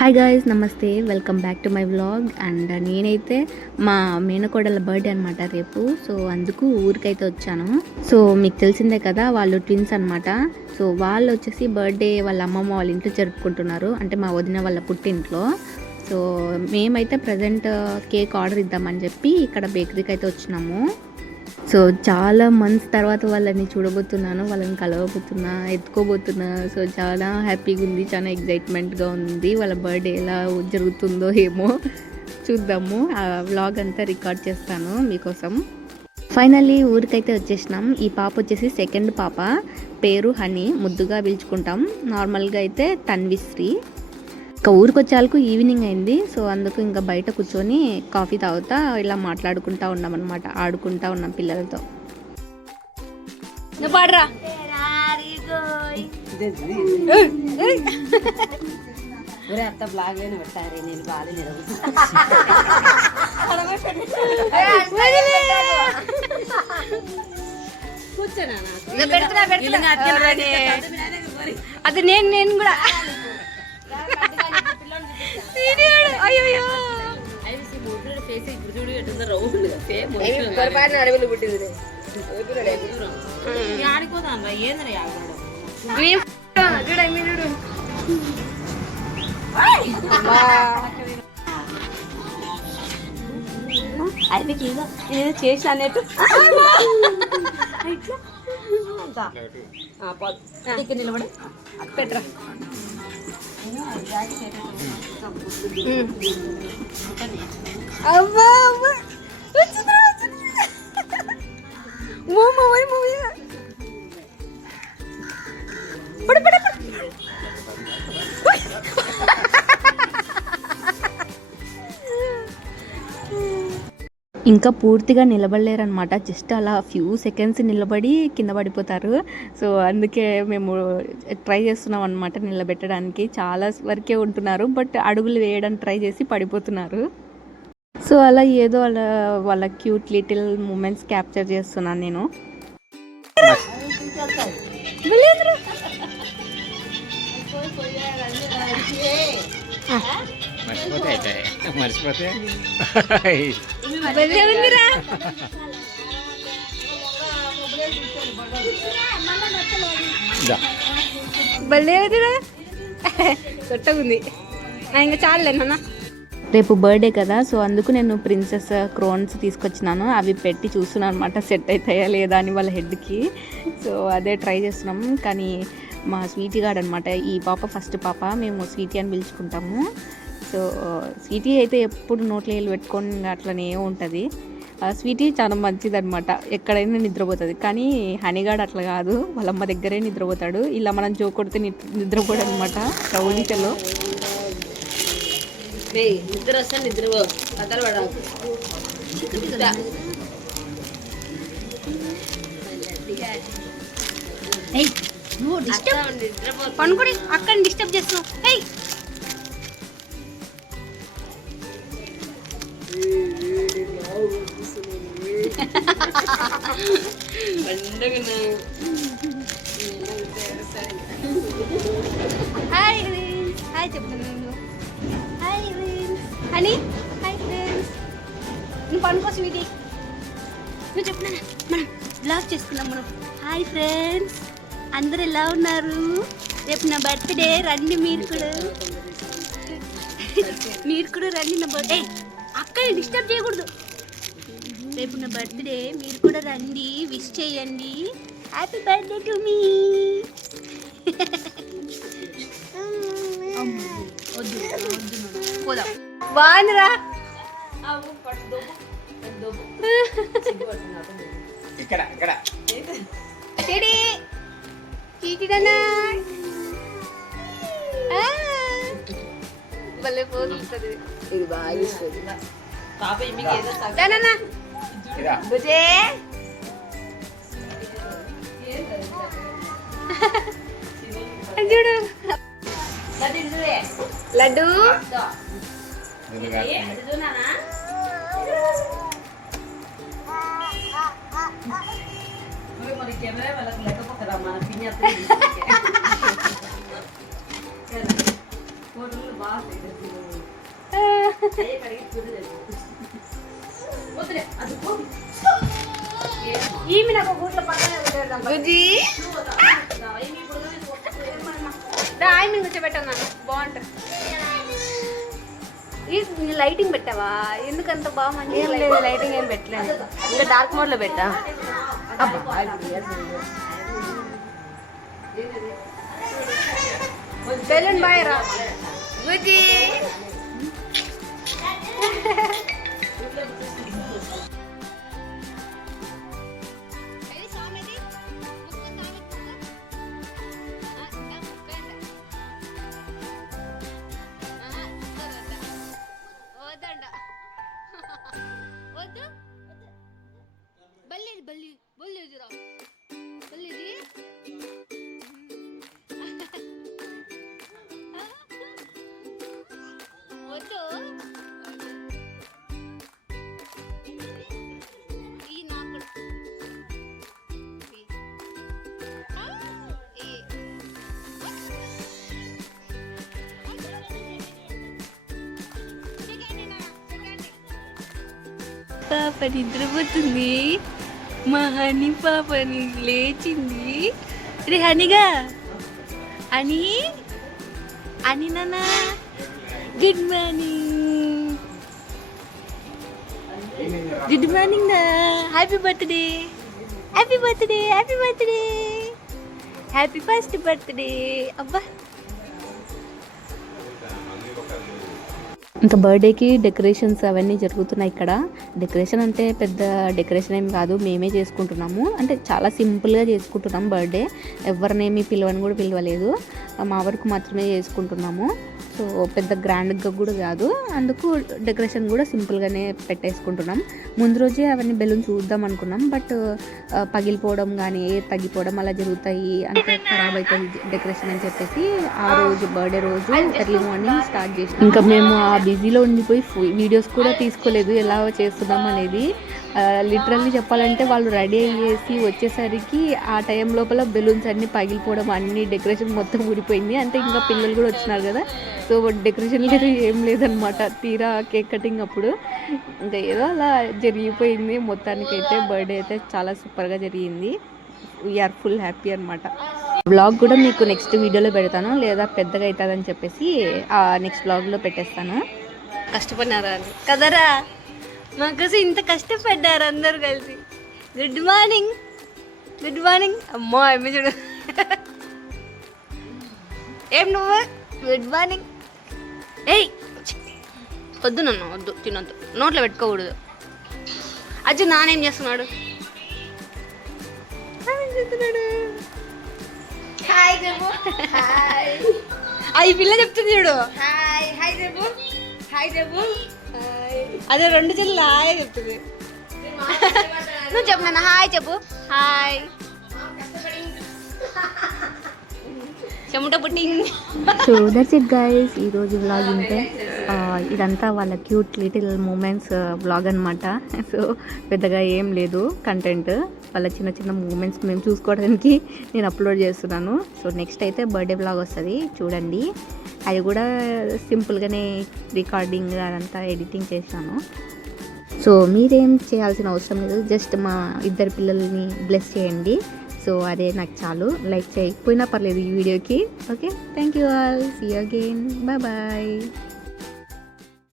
Hi guys, నమస్తే, welcome back to my vlog. And నేనైతే మా మేనకోడల బర్త్డే అనమాట రేపు. సో అందుకు ఊరికైతే వచ్చాను. సో మీకు తెలిసిందే కదా, వాళ్ళు ట్విన్స్ అనమాట. సో వాళ్ళు వచ్చేసి బర్త్డే వాళ్ళ అమ్మమ్మ వాళ్ళ ఇంట్లో జరుపుకుంటున్నారు, అంటే మా వదిన వాళ్ళ పుట్టింట్లో. సో మేమైతే ప్రజెంట్ కేక్ ఆర్డర్ ఇద్దామని చెప్పి ఇక్కడ బేకరీకి అయితే వచ్చినాము. సో చాలా మంత్స్ తర్వాత వాళ్ళని చూడబోతున్నాను, వాళ్ళని కలవబోతున్నా, ఎత్తుకోబోతున్నా. సో చాలా హ్యాపీగా ఉంది, చాలా ఎగ్జైట్మెంట్గా ఉంది. వాళ్ళ బర్త్డే ఎలా జరుగుతుందో ఏమో చూద్దాము. ఆ వ్లాగ్ అంతా రికార్డ్ చేస్తాను మీకోసం. ఫైనల్లీ ఊరికైతే వచ్చేసినాం. ఈ పాప వచ్చేసి సెకండ్ పాప, పేరు హనీ, ముద్దుగా పిలుచుకుంటాం. నార్మల్గా అయితే తన్విశ్రీ. ఇంకా ఊరికి వచ్చేందుకు ఈవినింగ్ అయింది. సో అందుకు ఇంకా బయట కూర్చొని కాఫీ తాగుతా ఇలా మాట్లాడుకుంటా ఉన్నాం అనమాట, ఆడుకుంటా ఉన్నాం పిల్లలతో. అది నేను కూడా అడవిలో పుట్టింది. అయిపోయి ఏదో చేసిన అన్నట్టు నిలబడి పెట్టరా. అవ్వా ఇంకా పూర్తిగా నిలబడలేరనమాట, జస్ట్ అలా ఫ్యూ సెకండ్స్ నిలబడి కింద పడిపోతారు. సో అందుకే మేము ట్రై చేస్తున్నాం అనమాట నిలబెట్టడానికి. చాలా వరకే ఉంటున్నారు, బట్ అడుగులు వేయడానికి ట్రై చేసి పడిపోతున్నారు. సో అలా ఏదో అలా వాళ్ళ క్యూట్ లిటిల్ మూమెంట్స్ క్యాప్చర్ చేస్తున్నాను నేను. మర్చిపోతే కొట్టగుంది ఇంకా చాలేనా. రేపు బర్త్డే కదా, సో అందుకు నేను ప్రిన్సెస్ క్రోన్స్ తీసుకొచ్చినాను. అవి పెట్టి చూస్తున్నాను అనమాట, సెట్ అవుతాయా లేదా అని వాళ్ళ హెడ్కి. సో అదే ట్రై చేస్తున్నాం. కానీ మా స్వీటీ గార్డ్ అనమాట, ఈ పాప ఫస్ట్ పాప, మేము స్వీటీ అని పిలుచుకుంటాము. సో స్వీటీ అయితే ఎప్పుడు నోట్లో వేలు పెట్టుకొని అట్లనే ఉంటుంది. స్వీటీ చాలా మంచిది అనమాట, ఎక్కడైనా నిద్రపోతుంది. కానీ హనీగాడ్ అట్లా కాదు, వాళ్ళమ్మ దగ్గరే నిద్రపోతాడు. ఇలా మనం జోకొడితే నిద్రపోడు అనమాట. రౌడీలో నిద్ర వస్తే నిద్రపో, కథలు పడాలి. పనుకొని అక్కడ డిస్టర్బ్ చేస్తున్నావు. హాయ్ హాయ్ చెప్తున్నాను. Hi honey, hi friends. నువ్వు పనుకో స్వీటీ, నువ్వు చెప్పినా మనం బ్లాగ్ చేసుకున్నాం మనం. హాయ్ ఫ్రెండ్స్, అందరు ఎలా ఉన్నారు? రేపు నా బర్త్డే, రండి మీరు కూడా రండి నా బర్త్డే. అక్కడ డిస్టర్బ్ చేయకూడదు. రేపు నా బర్త్డే, మీరు కూడా రండి, విష్ చేయండి. Happy birthday to me. పోదాం, బాగుందిరా. భలే పోతుంది, ఇది బాగా ఇస్తుంది. చూడు లడ్డు कैमरा वाला लगा पकड़ा माना पिन्या फोटो बात ఈమె నాకు గూట్ల పక్కన బుజ్జి ఆయన్ని కూర్చోబెట్టాను నన్ను బాగుంటుంది. ఈ లైటింగ్ పెట్టావా? ఎందుకంత బాగా మంచిగా లైటింగ్ ఏం పెట్టలేదు, ఇంకా డార్క్ మోడ్ లో పెట్టా. బెలూన్ బాయ్ రా బుజ్జి పాప నిద్రపోతుంది. మా హనీ పాపని లేచింది. రే హనీగా అని అని నాన్న గుడ్ మార్నింగ్. గుడ్ మార్నింగ్ నా. Happy birthday, happy birthday, happy birthday, happy first birthday. అబ్బా ఇంకా బర్త్డేకి డెకరేషన్స్ అవన్నీ జరుగుతున్నాయి ఇక్కడ. డెకరేషన్ అంటే పెద్ద డెకరేషన్ ఏం కాదు, మేమే చేసుకుంటున్నాము. అంటే చాలా సింపుల్గా చేసుకుంటున్నాం బర్త్డే. ఎవరినేమి పిలవని కూడా పిలవలేదు, మా వరకు మాత్రమే చేసుకుంటున్నాము. సో పెద్ద గ్రాండ్గా కూడా కాదు, అందుకు డెకరేషన్ కూడా సింపుల్గానే పెట్టేసుకుంటున్నాం. ముందు రోజే అవన్నీ బెలూన్ చూద్దాం అనుకున్నాం, బట్ పగిలిపోవడం కానీ తగ్గిపోవడం అలా జరుగుతాయి, అంటే ఖరాబ్ అవుతుంది డెకరేషన్ అని చెప్పేసి ఆ రోజు బర్త్డే రోజు ఎర్లీ మార్నింగ్ స్టార్ట్ చేసి ఇంకా మేము ఆ బిజీలో ఉండిపోయి వీడియోస్ కూడా తీసుకోలేదు ఎలా చేస్తున్నాం అనేది. లిటరల్లీ చెప్పాలంటే వాళ్ళు రెడీ అయ్యేసి వచ్చేసరికి ఆ టైం లోపల బెలూన్స్ అన్నీ పగిలిపోవడం, అన్ని డెకరేషన్ మొత్తం ఊడిపోయింది. అంటే ఇంకా పిల్లలు కూడా వచ్చినారు కదా, సో డెకరేషన్ లేదు ఏం లేదనమాట. తీరా కేక్ కటింగ్ అప్పుడు ఇంకా ఏదో అలా జరిగిపోయింది. మొత్తానికైతే బర్త్డే అయితే చాలా సూపర్గా జరిగింది. వీఆర్ ఫుల్ హ్యాపీ అనమాట. బ్లాగ్ కూడా మీకు నెక్స్ట్ వీడియోలో పెడతాను, లేదా పెద్దగా అవుతుందని చెప్పేసి నెక్స్ట్ బ్లాగ్లో పెట్టేస్తాను. కష్టపడినారా అని కదరా, మా కోసం ఇంత కష్టపడ్డారు అందరు కలిసి. Good morning, good morning. అమ్మో అమ్మ చూడు ఏం నువ్వు గుడ్ మార్నింగ్. ఏయ్ వద్దు నన్ను, వద్దు తినొద్దు, నోట్లో పెట్టుకోకూడదు. అజ్జు నానేం చేస్తున్నాడు? హాయ్ చెప్పు. ఈ పిల్ల చెప్తుంది చూడు, హాయ్ హాయ్ చెప్పు, హాయ్ చెప్పు. అదే రెండు చెల్లి హాయ్ చెప్తుంది. నువ్వు చెప్పు నాన్న, హాయ్ చెప్పు. హాయ్ చెమట putting. So that's it guys, ఈరోజు వ్లాగ్ ఇంతే. ఇదంతా వాళ్ళ క్యూట్ లిటిల్ మూమెంట్స్ వ్లాగ్ అనమాట. సో పెద్దగా ఏం లేదు కంటెంట్, వాళ్ళ చిన్న చిన్న మూమెంట్స్ మేము చూసుకోవడానికి నేను అప్లోడ్ చేస్తున్నాను. సో నెక్స్ట్ అయితే బర్త్డే వ్లాగ్ వస్తుంది చూడండి. అది కూడా సింపుల్గానే రికార్డింగ్ అదంతా ఎడిటింగ్ చేశాను. సో మీరేం చేయాల్సిన అవసరం లేదు, జస్ట్ మా ఇద్దరు పిల్లల్ని బ్లెస్ చేయండి. సో అదే నాకు చాలు. లైక్ చేయకపోయినా పర్లేదు ఈ వీడియోకి. Okay, thank you all, see you again, bye bye.